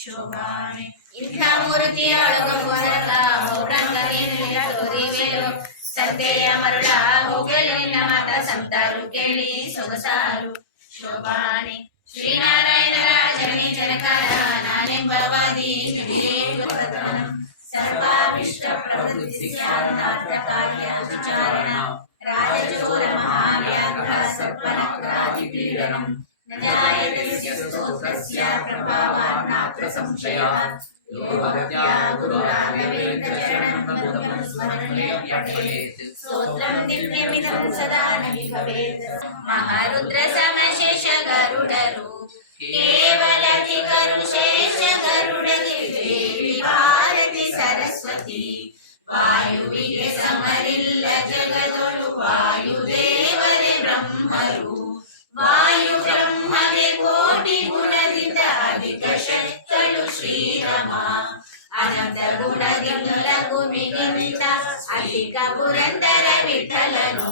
ಶೋಭಾನೆ ಇಂಥ ಮೂರ್ತಿಯೊಳಗೊಬ್ಬರಲ್ಲ ತೋರಿವೆರು ಸಂತೆಯ ಮರುಳ ಹೋಗಲು ನಿನ್ನ ಮಾತ ಸಂತಾರು ಕೇಳಿ ಸೊಗಸಾರು ಶೋಭಾನೆ ಶ್ರೀನಾರಾಯಣ ರಾಜನೇ ಜನಕಾಲ ನಾನೆಂಬವಾದಿ ಸರ್ವಾಭಿಷ್ಟ ಪ್ರವೃತ್ತಿ ಕಾರ್ಯ ವಿಚಾರಣ ರಾಜಚೋರ ಮಹಾವ್ಯಾಘ್ರ ಸರ್ಪನಕ್ರಾದಿ ಕ್ರೀಡನಂ ನಜಾಯತೆ ಸ್ತೋತ್ರಸ್ಯ ಪ್ರಭಾವಾತ್ ನಾತ್ರ ಸಂಶಯಃ यो भक्त्या गुरुराघवेन्द्र चरणं पद्मं स्मरणेऽप्यर्थयेत् स्तोत्रं दिव्यमिदं सदा न विभवेत् महारुद्र समशेष गरुडरू केवलाधिकरु शेष गरुडगिरि भारती सरस्वती वायुविಗೆ ಸಮರಿಲ್ಲ ಜಗದೊಳು ವಾಯುದೇವರೇ ಬ್ರಹ್ಮರು ವಾಯು ಬ್ರಹ್ಮಗೆ ಕೋಟಿ ಗುಣದಿಂದ ಅಧಿಕ ಶಕ್ತಳು ಶ್ರೀರಮ ಅನಂತ ಗುಣದಿಂದ ಲಘುವಿಗಿಂತ ಅಧಿಕ ಪುರಂದರ ವಿಠಲನು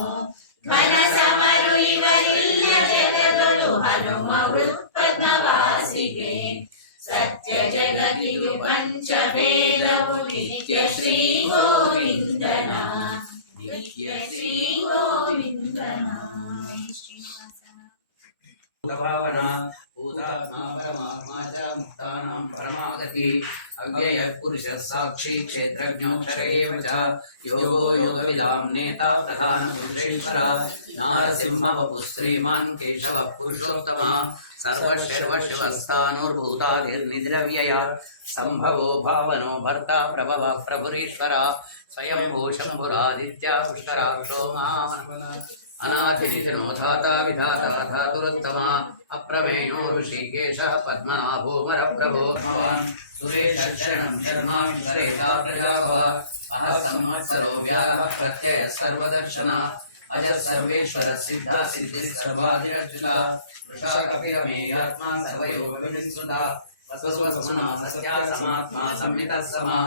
ಘನ ಸಮರು ಇವರಿಲ್ಲ ಜಗದೊಳು ಹನುಮ ವೃತ್ಪದ್ಮವಾಸಿಗೆ ಸತ್ಯ ಜಗತ್ತಿಯು ಪಂಚವೇದವು ನಿತ್ಯ ಶ್ರೀ ಗೋವಿಂದನ ನಿತ್ಯ ಶ್ರೀ ಗೋವಿಂದನ भावना भूतात्मा परमात्मा च मुक्तानां परमागति अव्ययः पुरुषः साक्षी क्षेत्रज्ञोऽक्षर एव च योगो योगविदां नेता प्रधानपुरुषेश्वरः नारसिंहवपुः श्रीमान् केशवः पुरुषोत्तमः सर्वशर्वशिवस्थानोर्भूतादिर्निद्रव्ययः सम्भवो भावनो भर्ता प्रभवः प्रभुरीश्वरः स्वयंभू शम्भुरादित्या पुष्कराक्षो महामनः अनाथिनिधिनो धाता विधाता धातुरुत्तमा अप्रमेयो ऋषिकेशः पद्मनाभो वरप्रभो सुरेशः शरणं शर्माश्वरेता प्रजाभव अहः संवत्सरो व्याहः प्रत्ययः सर्वदर्शनः अजः सर्वेश्वरः सिद्धा सिद्धिः सर्वाधिरक्षिता वृषा कपिरमेयात्मा सर्वयोगविनिसुता वसुस्वसमना सत्या समात्मा संहितः समा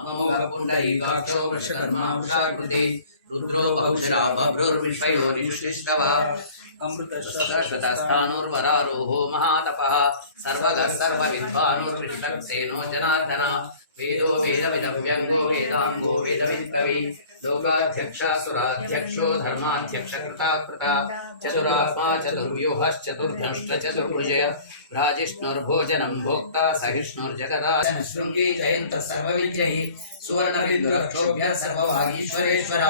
अमोघः पुण्डरीकाक्षो वृषकर्मा वृषाकृति रुद्रो बहुशरा बभ्रुर्विश्वयोनिष्टिष्टवः अमृतश्वतस्थानुर्वरारोहो महातपः सर्वगः सर्वविद्वानुर्विष्णक्सेनो जनार्दन वेदो वेदविदव्यङ्गो वेदाङ्गो वेदवित्कवि लोकाध्यक्षासुराध्यक्षो धर्माध्यक्षकृताकृता चतुरात्मा चतुर्व्यूहश्चतुर्धंष्ट चतुर्भुजः भ्राजिष्णुर्भोजनं भोक्ता सहिष्णुर्जगदा शृङ्गी जयन्तः सर्वविद्यैः सुवर्णबिन्दुरक्षोभ्यः सर्वभागीश्वरेश्वर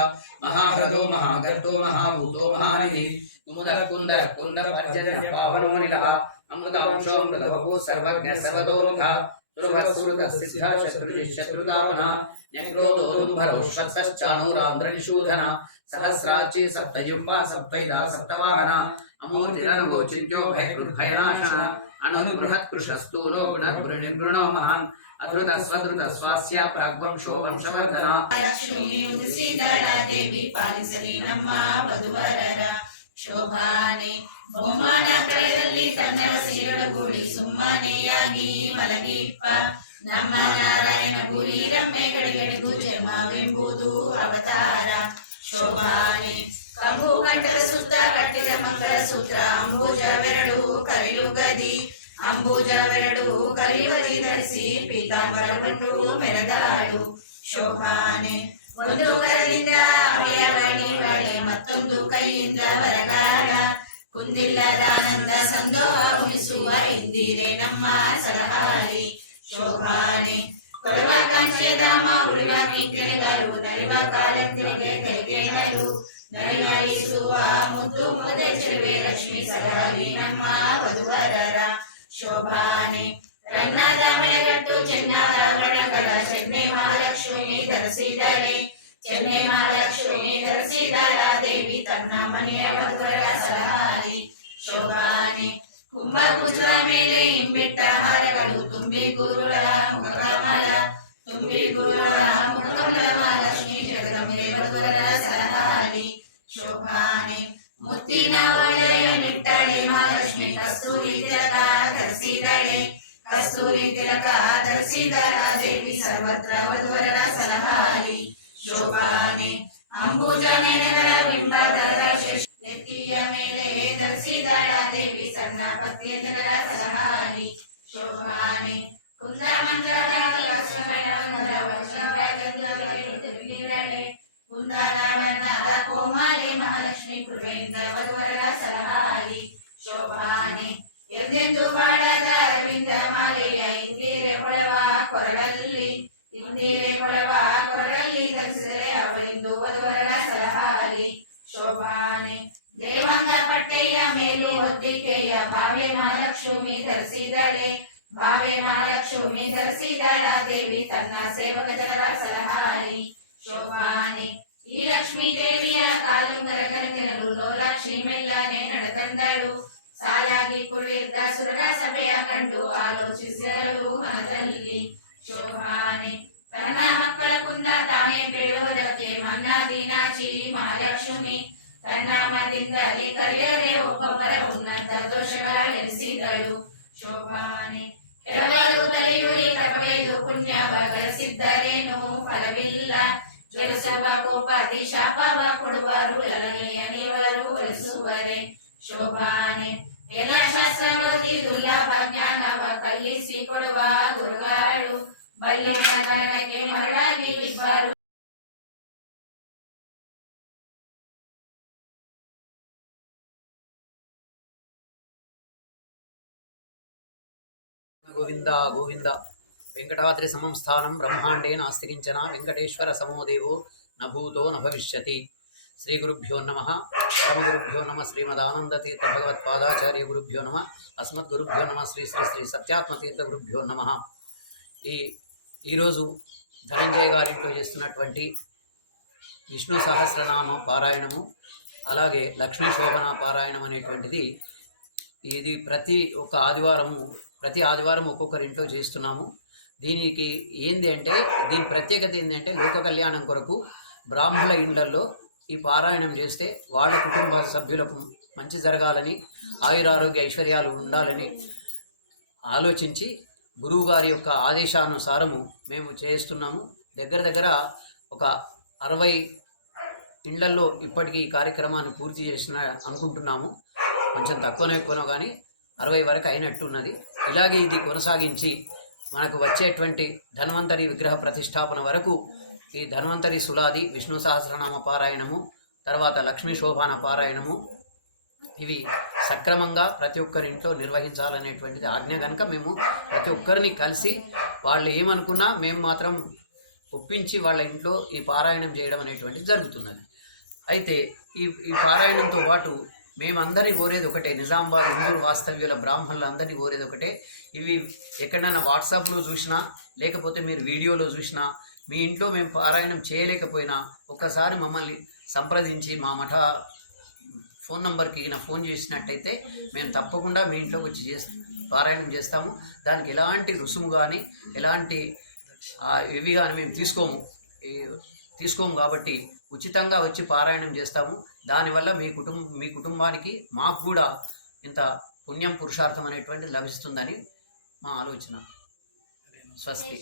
महाह्रदो महागर्तो महाभूतो महानिधि कुमुदः कुन्दः कुन्दपर्जनः पावनो निलः अमृतांशोऽमृतवपुः सर्वज्ञः सर्वतोमुखः सुरभः सुहृदः सिद्धः शत्रुजिः शत्रुतामनः न्यक्रोधोदुम्भरो श्वत्सश्चाणूरान्ध्रनिषूधनः सहस्राची सप्तयुम्बा सप्तैदा सप्तवाहनः अमूर्तिरनुगोचिन्त्यो भयकृद्भयनाशनः अणुर्बृहत्कृशस्तूलो गुणर्गुणो महान् अधृतस्वधृतस्वास्य प्राग्वंशो वंशवर्धनः लक्ष्मी उदिसीदಳ ದೇವಿ ಪಾಲಿಸಲಿ ನಮ್ಮ ವಧುವರರ ಶೋಭಾನೆ ಬಹುಮಾನ ಕಳೆದಲ್ಲಿ ತನ್ನ ಸೀರೊಳಗೂಡಿ ಸುಮ್ಮನೆಯಾಗಿ ಮಲಗಿಪ್ಪ ನಮ್ಮ ನಾರಾಯಣ ಗುರಿ ರಮ್ಮೆ ಗಡಿಗಡಿಗೂ ಜನ್ಮವೆಂಬುದು ಅವತಾರ ಶೋಭಾನೆ ಕಂಬು ಕಂಠದ ಸುತ್ತ ಕಟ್ಟಿದ ಮಂಗಲ ಸೂತ್ರ ಅಂಬುಜವೆರಡು ಕರಿಲು ಗದಿ ಅಂಬುಜವೆರಡು ಕಲಿಯುವದಿ ಧರಿಸಿ ಪೀತಾಂಬರವನ್ನು ಮೆರೆದಾಳು ಶೋಭಾನೆ ಒಂದು ಕರದಿಂದ ಅಭಯವಾಣಿ ಬಾಳೆ ಮತ್ತೊಂದು ಕೈಯಿಂದ ವರಗಾಳ ಕುಂದಿಲ್ಲದಾನಂದ ಸಂದೋಹ ಉಣಿಸುವ ಇಂದಿರೆ ನಮ್ಮ ಸಲಹಾರಿ ಶೋಭಾನೆ ಕೊಡುವ ಕಾಂಕ್ಷೆ ಧಾಮ ಉಳಿವ ಕಿಂಕಣಿಗಳು ನಲಿವ ಕಾಲಂತಿರಿಗೆ ಕೈಗೆಗಳು ನಲಿಯಾಯಿಸುವ ಮುದ್ದು ಮುದೆ ಚೆಲುವೆ ಲಕ್ಷ್ಮೀ ಸಲಹಾರಿ ನಮ್ಮ ವಧುವರರ ಶೋಭಾನೆ ರನ್ನಾದ ಮಳೆಗಟ್ಟು ಚೆನ್ನಾದ ಬಣಗಳ ಚೆನ್ನೈ ಮಹಾಲಕ್ಷ್ಮಿ ಧರಿಸಿದಳೆ ಚೆನ್ನೈ ಮಹಾಲಕ್ಷ್ಮಿ ಧರಿಸಿದಳ ದೇವಿ ತನ್ನ ಮನೆಯ ವಧುವರ ಸಲಹಾರಿ ಶೋಭಾನೆ ಕುಂಭಕುಚ ಮೇಲೆ ಇಂಬಿಟ್ಟ ಹಾರಗಳು ತುಂಬಿ ಗುರುಳ ಮುಖಕಮಲ ತುಂಬಿ ಗುರುಳ ಮುಖಕಮಲ ಮಹಾಲಕ್ಷ್ಮಿ ಜಗದಂಬೆ ವಧುವರ ಸಲಹಾರಿ ಶೋಭಾನೆ ಮುತ್ತಿನ ಒಳೆಯ ನಿಟ್ಟಳೆ ಮಹಾಲಕ್ಷ್ಮಿ ಕಸ್ತೂರಿ ತಿಲಕ ಧರಿಸಿದಳೆ ಕಸ್ತೂರಿ ತಿಲಕ ಧರಿಸಿದಳ ದೇವಿ ಸರ್ವತ್ರ ವಧುವರರ ಸಲಹಾರಿ ಶೋಭಾನೆ ಅಂಬುಜ ನೆನೆಗಳ ಬಿಂಬದ ನೆತ್ತಿಯ ಮೇಲೆ ಧರಿಸಿದಳ ದೇವಿ భక్తేంద్ర సలహాలి శోభాని కుందమంత్రాలే కుందనామన్నాద కోమాలి మహాలక్ష్మి కృపేంద్ర వధువర సలహాలి ಶೋಭಾನೆ ಎಂದೆಂದು ಬಾಳದ ಅರವಿಂದ ಮಾಲೆಯ ಇಂದಿರೆ ಕೊಳವ ಕೊರಳಲ್ಲಿ ಧರಿಸಿದರೆ ಅವರಿಂದು ವಧುವರರ ಸಲಹಾಲಿ ಶೋಭಾನೆ ದೇವಾಂಗ ಪಟ್ಟೆಯ ಮೇಲು ಹೊದ್ದಿಕೆಯ ಭಾವೆ ಮಹಾಲಕ್ಷ್ಮಿ ಧರಿಸಿದಳ ದೇವಿ ತನ್ನ ಸೇವಕ ಜನರ ಸಲಹಾಲಿ ಶೋಭಾನೆ ಈ ಲಕ್ಷ್ಮೀ ದೇವಿಯ ಕಾಲುಂಗರ ಕರಕೆನಲು ಲೋಲಾಕ್ಷಿ ಮೆಲ್ಲನೆ ನಡೆತಂದಳು ಸಾಲಾಗಿ ಕುಳಿತ ಸುರರ ಸಭೆಯ ಕಂಡು ಆಲೋಚಿಸಿದಳು ಮನದಲ್ಲಿ ಶೋಭಾನೆ ತನ್ನ ಮಕ್ಕಳ ಕುಂದ ತಾನೇ ಬೇಡುವುದಕ್ಕೆ ಮನ್ನಾದಿ ನಾಚಿ ಮಹಾಲಕ್ಷ್ಮಿ ತನ್ನಾಮದಿಂದಲೇ ಕರೆಯದೆ ಒಬ್ಬೊಬ್ಬರ ಉನ್ನತ ದೋಷಗಳೆನಿಸಿದಳು ಶೋಭಾನೆ ಕೆಲವರು ತಲೆಯುರಿ ತಪ್ಪೆದು ಪುಣ್ಯವ ಗಳಿಸಿದ್ದರೇನು ಫಲವಿಲ್ಲ ಗೆಲಿಸುವ ಕೋಪಾದಿ ಶಾಪವ ಕೊಡುವರು ನೀವರು ಗಳಿಸುವರೆ ಶೋಭಾನೆ ಎಲ್ಲ ಶಾಸ್ತ್ರ ಓದಿ ದುರ್ಲಭ ಜ್ಞಾನವ ಕಲಿಸಿಕೊಡುವ ಗುರುಗಳು ಬಲ್ಲಿನ ಕಾರಣಕ್ಕೆ ಮರಳಾಗಿ ಇಬ್ಬರು గోవింద గోవింద వెంకటాద్రి సమం స్థానం బ్రహ్మాండే నాస్తి కించన వెంకటేశ్వర సమో దేవో న భూతో న భవిష్యతి. శ్రీ గురుభ్యో నమ పరమగురుభ్యో నమ శ్రీమదానందతీర్థ భగవత్పాదాచార్య గురుభ్యో నమ అస్మద్గురుభ్యో నమ శ్రీ శ్రీ శ్రీ సత్యాత్మతీర్థ గురుభ్యో నమ. ఈరోజు ధనంజయ గారింట్లో చేస్తున్నటువంటి విష్ణు సహస్రనామ పారాయణము అలాగే లక్ష్మీ శోభన పారాయణం అనేటువంటిది ఇది ప్రతి ఆదివారం ఒక్కొక్కరింట్లో చేస్తున్నాము. దీనికి ఏంది అంటే దీని ప్రత్యేకత ఏంటంటే లోక కళ్యాణం కొరకు బ్రాహ్మణ ఇండ్లలో ఈ పారాయణం చేస్తే వాళ్ళ కుటుంబ సభ్యులకు మంచి జరగాలని ఆయురారోగ్య ఐశ్వర్యాలు ఉండాలని ఆలోచించి గురువుగారి యొక్క ఆదేశానుసారము మేము చేస్తున్నాము. దగ్గర ఒక 60 ఇండ్లల్లో ఇప్పటికీ ఈ కార్యక్రమాన్ని పూర్తి చేసిన అనుకుంటున్నాము. కొంచెం ఎక్కువనో కానీ 60 వరకు అయినట్టున్నది. ఇలాగే ఇది కొనసాగించి మనకు వచ్చేటువంటి ధన్వంతరి విగ్రహ ప్రతిష్టాపన వరకు ఈ ధన్వంతరి సులాది విష్ణు సహస్రనామ పారాయణము తర్వాత లక్ష్మీ శోభాన పారాయణము ఇవి సక్రమంగా ప్రతి ఒక్కరింట్లో నిర్వహించాలనేటువంటిది ఆజ్ఞ కనుక మేము ప్రతి ఒక్కరిని కలిసి వాళ్ళు ఏమనుకున్నా మేము మాత్రం ఒప్పించి వాళ్ళ ఇంట్లో ఈ పారాయణం చేయడం అనేటువంటిది జరుగుతున్నది. అయితే ఈ పారాయణంతో పాటు మేమందరినీ కోరేది ఒకటే, నిజామాబాద్ హిందూ వాస్తవ్యుల బ్రాహ్మణులందరినీ కోరేది ఒకటే. ఇవి ఎక్కడైనా వాట్సాప్లో చూసినా లేకపోతే మీరు వీడియోలో చూసినా మీ ఇంట్లో మేము పారాయణం చేయలేకపోయినా ఒక్కసారి మమ్మల్ని సంప్రదించి మా మఠ ఫోన్ నంబర్కి ఫోన్ చేసినట్టయితే మేము తప్పకుండా మీ ఇంట్లోకి వచ్చి పారాయణం చేస్తాము. దానికి ఎలాంటి రుసుము కానీ ఎలాంటి ఇవి కానీ మేము తీసుకోము కాబట్టి ఉచితంగా వచ్చి పారాయణం చేస్తాము. దానివల్ల మీ కుటుంబానికి మాకు కూడా ఇంత పుణ్యం పురుషార్థం అనేటువంటిది లభిస్తుందని మా ఆలోచన. స్వస్తి.